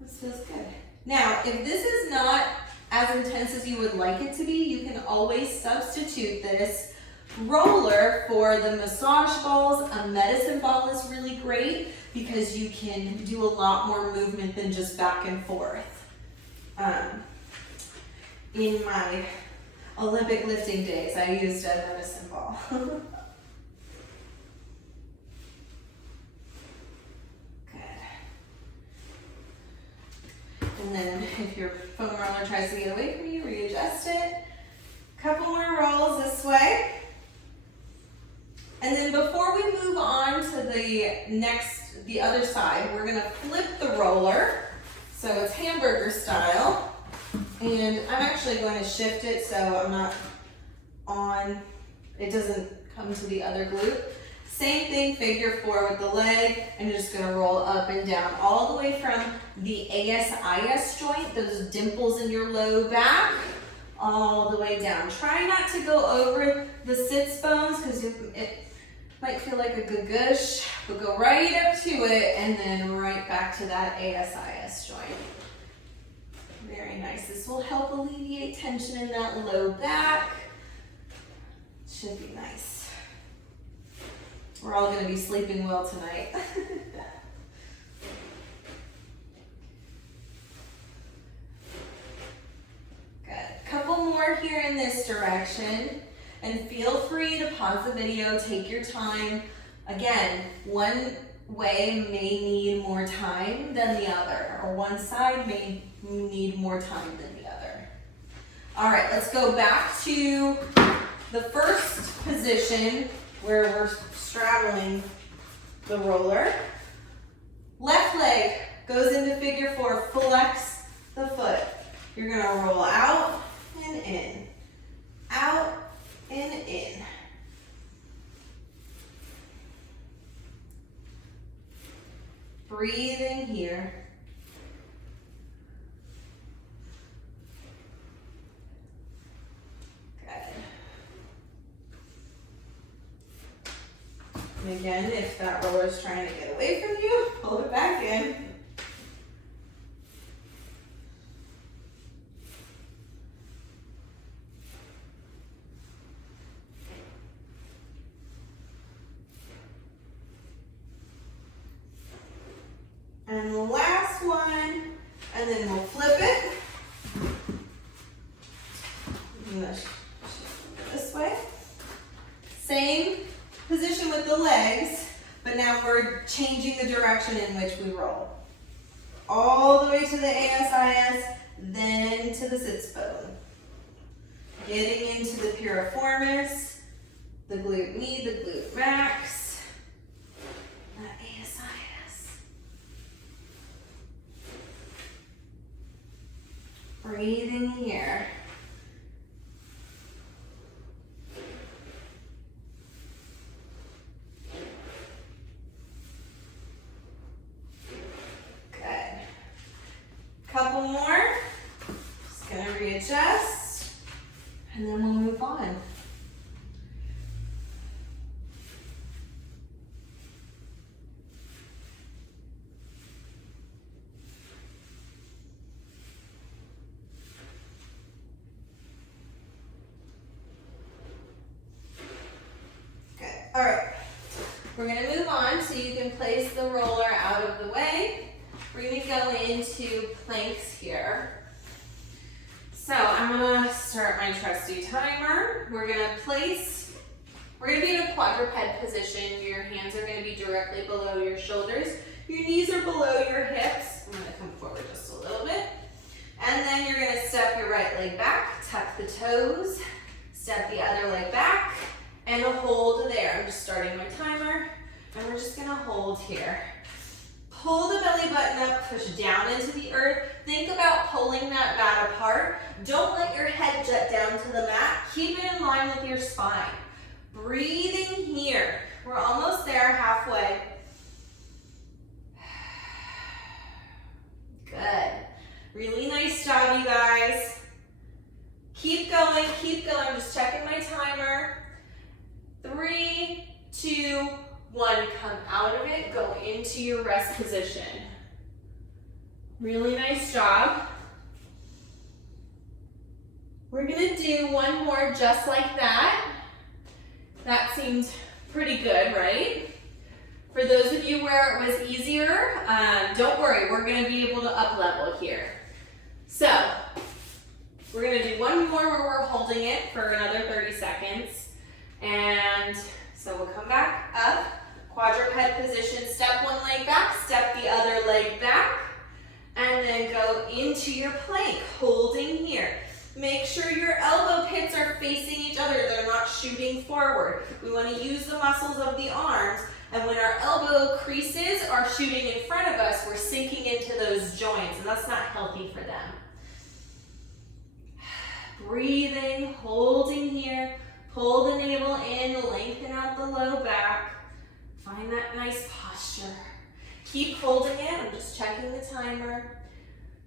This feels good. Now, if this is not as intense as you would like it to be, you can always substitute this roller for the massage balls. A medicine ball is really great because you can do a lot more movement than just back and forth. In my Olympic lifting days, I used a medicine ball. And then if your foam roller tries to get away from you, readjust it. Couple more rolls this way. And then before we move on to the other side, we're gonna flip the roller. So it's hamburger style. And I'm actually going to shift it so I'm not on, it doesn't come to the other glute. Same thing, figure four with the leg, and you're just gonna roll up and down all the way from the ASIS joint, those dimples in your low back, all the way down. Try not to go over the sits bones because it might feel like a gugush, but go right up to it and then right back to that ASIS joint. Very nice. This will help alleviate tension in that low back. Should be nice. We're all going to be sleeping well tonight. Good. Couple more here in this direction. And feel free to pause the video, take your time. Again, one way may need more time than the other, or one side may need more time than the other. All right, let's go back to the first position where we're straddling the roller. Left leg goes into figure four, flex the foot. You're gonna roll out and in, out and in. Breathing here. Good. And again, if that roller is trying to get away from you, pull it back in. And the last one, and then we'll flip it. This way. Same position with the legs, but now we're changing the direction roll. All the way to the ASIS, then to the sits bone. Getting into the piriformis, the glute med, the glute max, the ASIS. Breathing here. Couple more, just gonna readjust, and then we'll move on. Good, all right. We're gonna move on so you can place the roller out of the way. We're going to go into planks here. So I'm going to start my trusty timer. We're going to be in a quadruped position. Your hands are going to be directly below your shoulders. Your knees are below your hips. I'm going to come forward just a little bit. And then you're going to step your right leg back, tuck the toes, step the other leg back, and hold there. I'm just starting my timer, and we're just going to hold here. Pull the belly button up, push down into the earth. Think about pulling that mat apart. Don't let your head jut down to the mat. Keep it in line with your spine. Breathing here. We're almost there, halfway. Good. Really nice job, you guys. Keep going, keep going. Just checking my timer. 3, 2, 1, come out of it, go into your rest position. Really nice job. We're gonna do one more just like that. That seemed pretty good, right? For those of you where it was easier, don't worry, we're gonna be able to up level here. So, we're gonna do one more where we're holding it for another 30 seconds. And so we'll come back up. Quadruped position, step one leg back, step the other leg back, and then go into your plank, holding here. Make sure your elbow pits are facing each other, they're not shooting forward. We want to use the muscles of the arms, and when our elbow creases are shooting in front of us, we're sinking into those joints, and that's not healthy for them. Breathing, holding here, pull the navel in, lengthen out the low back. Find that nice posture. Keep holding it. I'm just checking the timer.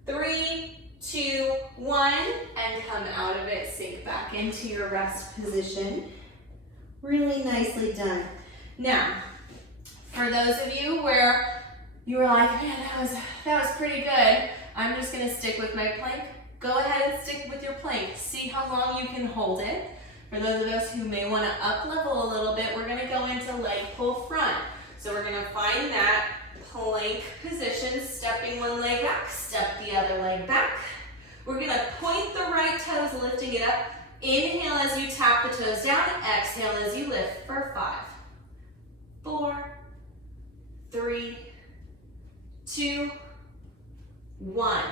3, 2, 1, and come out of it. Sink back into your rest position. Really nicely done. Now, for those of you where you were like, man, that was pretty good, I'm just gonna stick with my plank. Go ahead and stick with your plank. See how long you can hold it. For those of us who may want to up level a little bit, we're going to go into leg pull front. So we're going to find that plank position, stepping one leg back, step the other leg back. We're going to point the right toes, lifting it up. Inhale as you tap the toes down. Exhale as you lift for 5, 4, 3, 2, 1.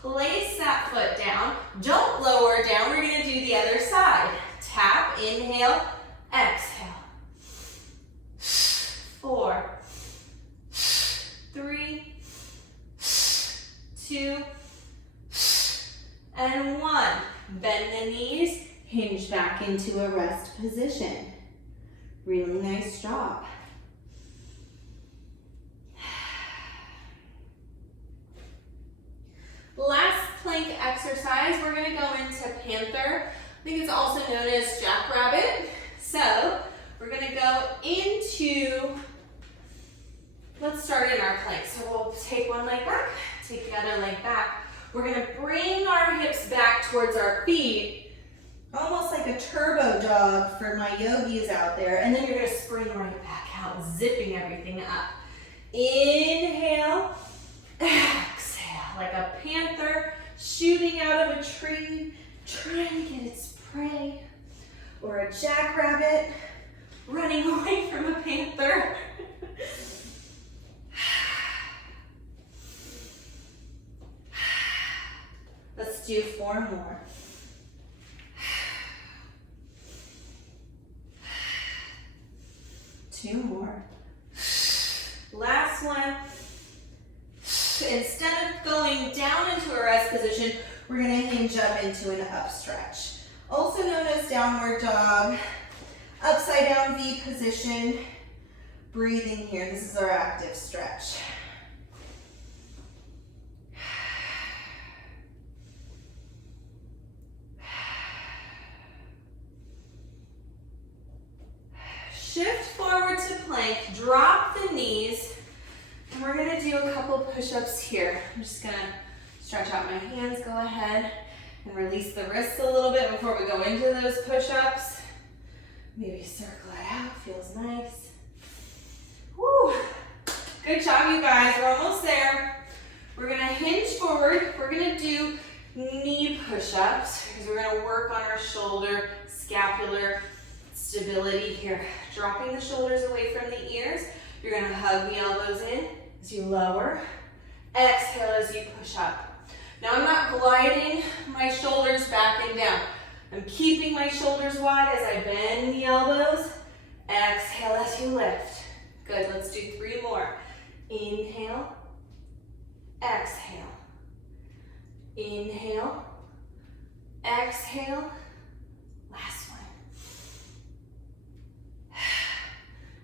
Place that foot down. Don't lower down. We're going to do the other side. Tap, inhale, exhale. 4, 3, 2, and 1. Bend the knees, hinge back into a rest position. Really nice job. Last plank exercise, we're going to go into panther. I think it's also known as jackrabbit. So we're going to go into, let's start in our plank. So we'll take one leg back, take the other leg back. We're going to bring our hips back towards our feet, almost like a turbo dog for my yogis out there. And then you're going to spring right back out, zipping everything up. Inhale, exhale, like a panther shooting out of a tree, trying to get its prey, or a jackrabbit running away from a panther. Let's do 4 more. Two more. Last one. Instead of going down into a rest position, we're going to hinge up into an up stretch. Also known as downward dog, upside down V position. Breathing here. This is our active stretch. Shift forward to plank, drop the knees, and we're gonna do a couple push-ups here. I'm just gonna stretch out my hands, go ahead and release the wrists a little bit before we go into those push-ups. Maybe circle it out, feels nice. Woo! Good job, you guys, we're almost there. We're gonna hinge forward, we're gonna do knee push-ups because we're gonna work on our shoulder, scapular stability here. Dropping the shoulders away from the ears. You're gonna hug the elbows in as you lower. Exhale as you push up. Now I'm not gliding my shoulders back and down. I'm keeping my shoulders wide as I bend the elbows. Exhale as you lift. Good, let's do 3 more. Inhale, exhale. Inhale, exhale. Last one.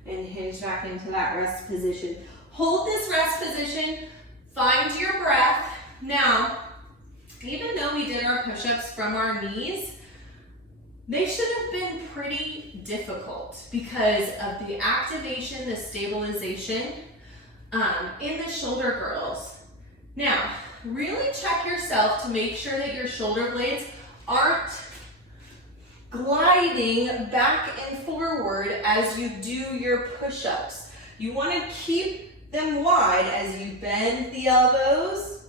And hinge back into that rest position. Hold this rest position, find your breath. Now, even though we did our push-ups from our knees, they should have been pretty difficult because of the activation, the stabilization in the shoulder girdles. Now, really check yourself to make sure that your shoulder blades aren't gliding back and forward as you do your push-ups. You want to keep them wide as you bend the elbows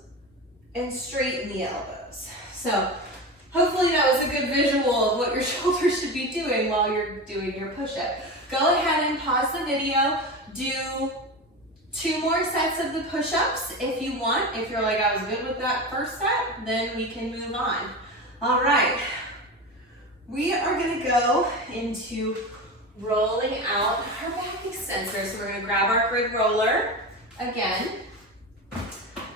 and straighten the elbows. So hopefully that was a good visual of what your shoulders should be doing while you're doing your push-up. Go ahead and pause the video. Do 2 more sets of the push-ups if you want. If you're like, I was good with that first set, then we can move on. All right. We are gonna go into rolling out our back extensor. So we're gonna grab our grid roller again,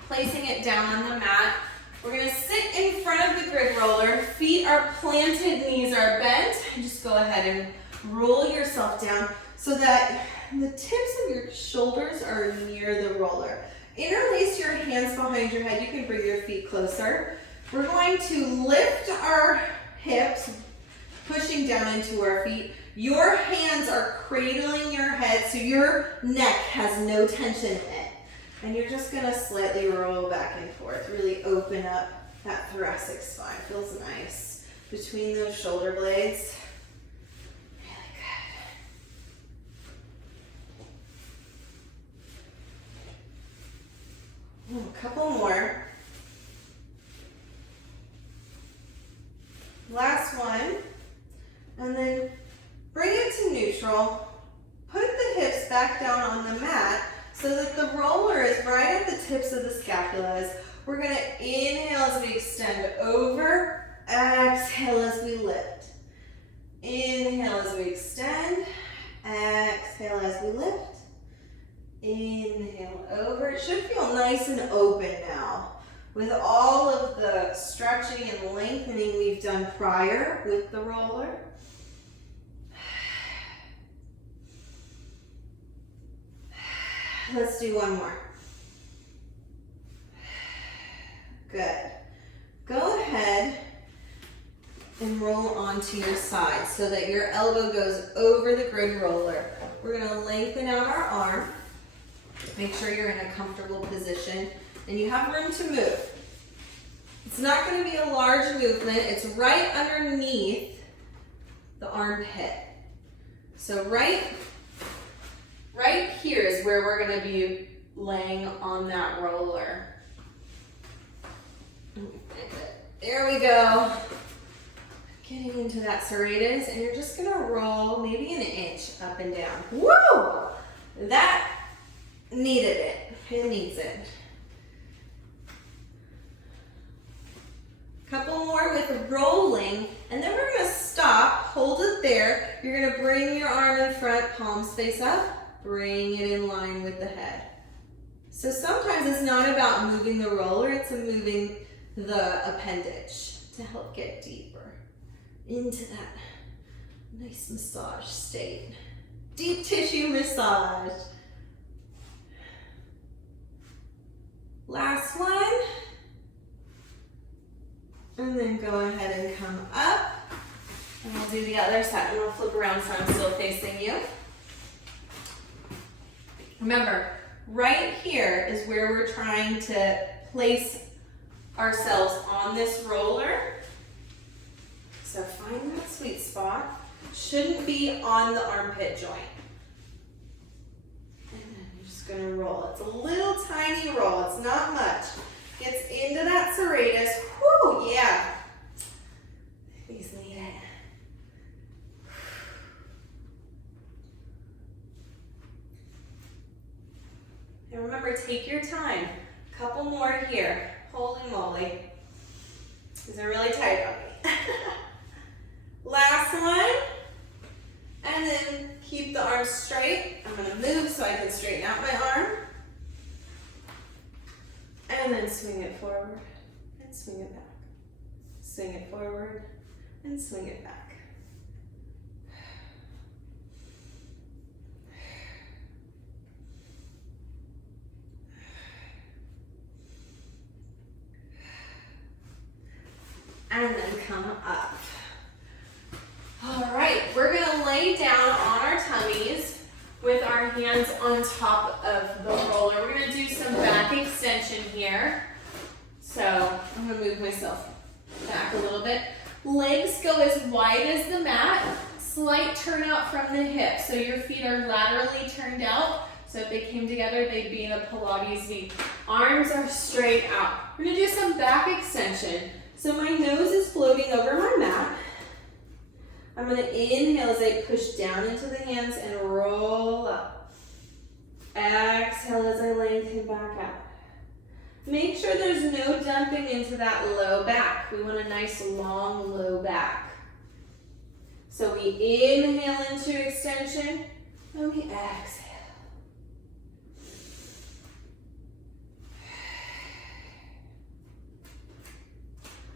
placing it down on the mat. We're gonna sit in front of the grid roller. Feet are planted, knees are bent. And just go ahead and roll yourself down so that the tips of your shoulders are near the roller. Interlace your hands behind your head. You can bring your feet closer. We're going to lift our hips, pushing down into our feet. Your hands are cradling your head so your neck has no tension in it. And you're just gonna slightly roll back and forth. Really open up that thoracic spine. Feels nice between those shoulder blades. Really good. Ooh, a couple more. Last one. And then bring it to neutral. Put the hips back down on the mat so that the roller is right at the tips of the scapulas. We're gonna inhale as we extend over, exhale as we lift. Inhale as we extend, exhale as we lift. Inhale over. It should feel nice and open now with all of the stretching and lengthening we've done prior with the roller. Let's do one more. Good. Go ahead and roll onto your side so that your elbow goes over the grid roller. We're going to lengthen out our arm. Make sure you're in a comfortable position and you have room to move. It's not going to be a large movement. It's right underneath the armpit. So right here is where we're going to be laying on that roller. There we go. Getting into that serratus, and you're just going to roll maybe an inch up and down. Woo! That needed it. It needs it. with rolling, and then we're gonna stop, hold it there. You're gonna bring your arm in front, palms face up, bring it in line with the head. So sometimes it's not about moving the roller, it's moving the appendage to help get deeper into that nice massage state. Deep tissue massage. Last one. And then go ahead and come up. And we'll do the other side. And we'll flip around so I'm still facing you. Remember, right here is where we're trying to place ourselves on this roller. So find that sweet spot. Shouldn't be on the armpit joint. And then you're just gonna roll. It's a little tiny roll, it's not much. Gets into that serratus. Whoo, yeah. These need it. And remember, take your time. A couple more here. Holy moly. These are really tight on me. Last one. And then keep the arms straight. I'm gonna move so I can straighten out my arm. And then swing it forward and swing it back. Swing it forward and swing it back. And then come up. All right, we're gonna lay down on our tummies with our hands on top of the roller. We're gonna do some back extension here. So I'm gonna move myself back a little bit. Legs go as wide as the mat. Slight turn out from the hips. So your feet are laterally turned out. So if they came together, they'd be in a Pilates V. Arms are straight out. We're gonna do some back extension. So my nose is floating over my mat. I'm gonna inhale as I push down into the hands and roll up. Exhale as I lengthen back out. Make sure there's no dumping into that low back. We want a nice long low back. So we inhale into extension and we exhale.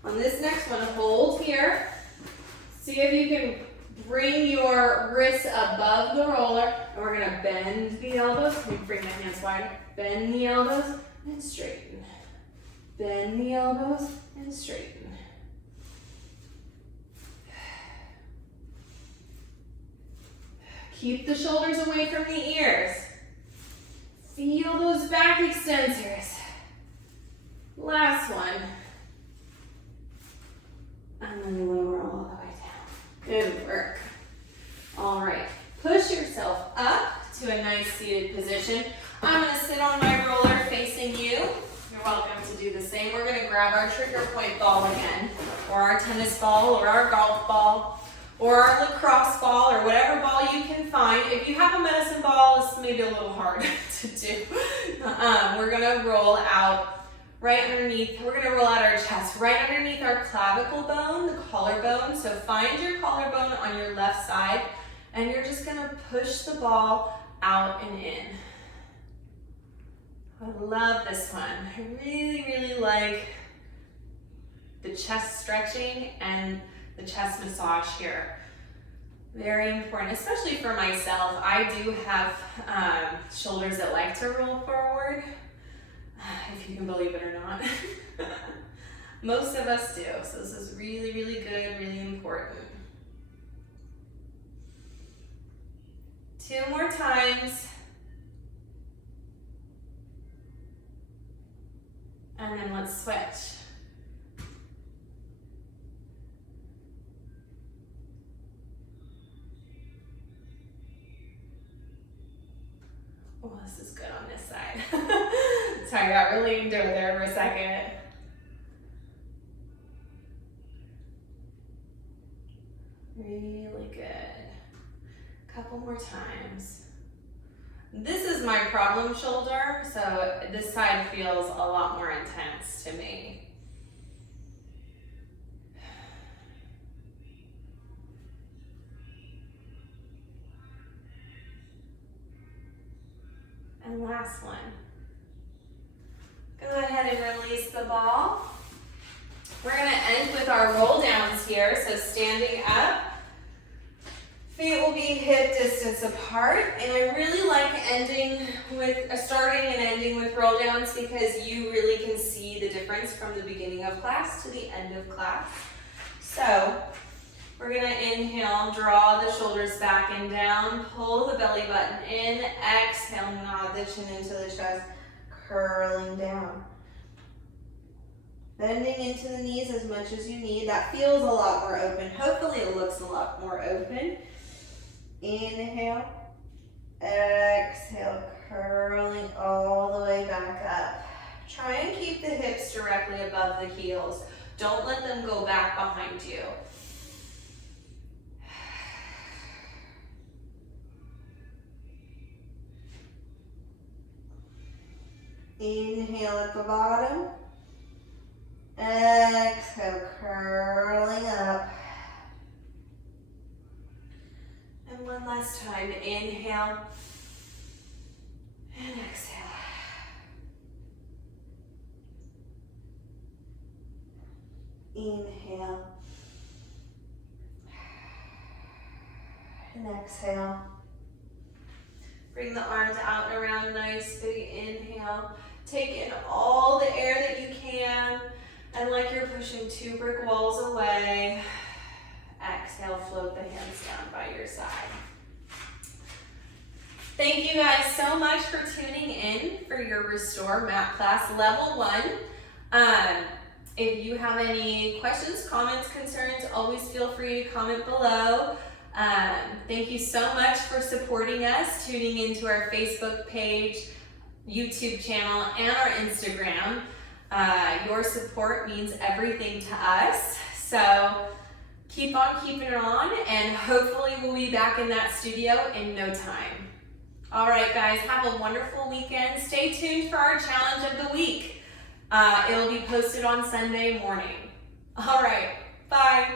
On this next one, hold here. See if you can bring your wrists above the roller. And we're gonna bend the elbows. We bring the hands wide. Bend the elbows and straighten. Bend the elbows and straighten. Keep the shoulders away from the ears. Feel those back extensors. Last one. And then lower all the way down. Good work. All right, push yourself up to a nice seated position. I'm gonna sit on my roller facing you. You're welcome to do the same. We're gonna grab our trigger point ball again, or our tennis ball, or our golf ball, or our lacrosse ball, or whatever ball you can find. If you have a medicine ball, it's maybe a little hard to do. We're gonna roll out right underneath, we're gonna roll out our chest, right underneath our clavicle bone, the collarbone. So find your collarbone on your left side, and you're just gonna push the ball out and in. I love this one. I really, really like the chest stretching and the chest massage here. Very important, especially for myself. I do have shoulders that like to roll forward. If you can believe it or not. Most of us do, so this is really, really good, really important. 2 more times. And then let's switch. Oh, this is good on this side. Sorry, I got really into it there for a second. Really good. Couple more times. This is my problem shoulder, so this side feels a lot more intense to me. And last one. Go ahead and release the ball. We're gonna end with our roll downs here. So standing up, feet will be hip distance apart. And I really like starting and ending with roll downs because you really can see the difference from the beginning of class to the end of class. So we're gonna inhale, draw the shoulders back and down, pull the belly button in, exhale, nod the chin into the chest, curling down. Bending into the knees as much as you need. That feels a lot more open. Hopefully it looks a lot more open. Inhale, exhale, curling all the way back up. Try and keep the hips directly above the heels. Don't let them go back behind you. Inhale at the bottom. Exhale, curling up. And one last time, inhale and exhale. Inhale and exhale. Bring the arms out and around, nice big inhale. Take in all the air that you can, and like you're pushing 2 brick walls away, exhale, float the hands down by your side. Thank you guys so much for tuning in for your Restore Mat Class Level 1. If you have any questions, comments, concerns, always feel free to comment below. Thank you so much for supporting us, tuning into our Facebook page, YouTube channel, and our Instagram. Your support means everything to us. So keep on keeping it on, and hopefully we'll be back in that studio in no time. All right, guys, have a wonderful weekend. Stay tuned for our challenge of the week. It'll be posted on Sunday morning. All right, bye.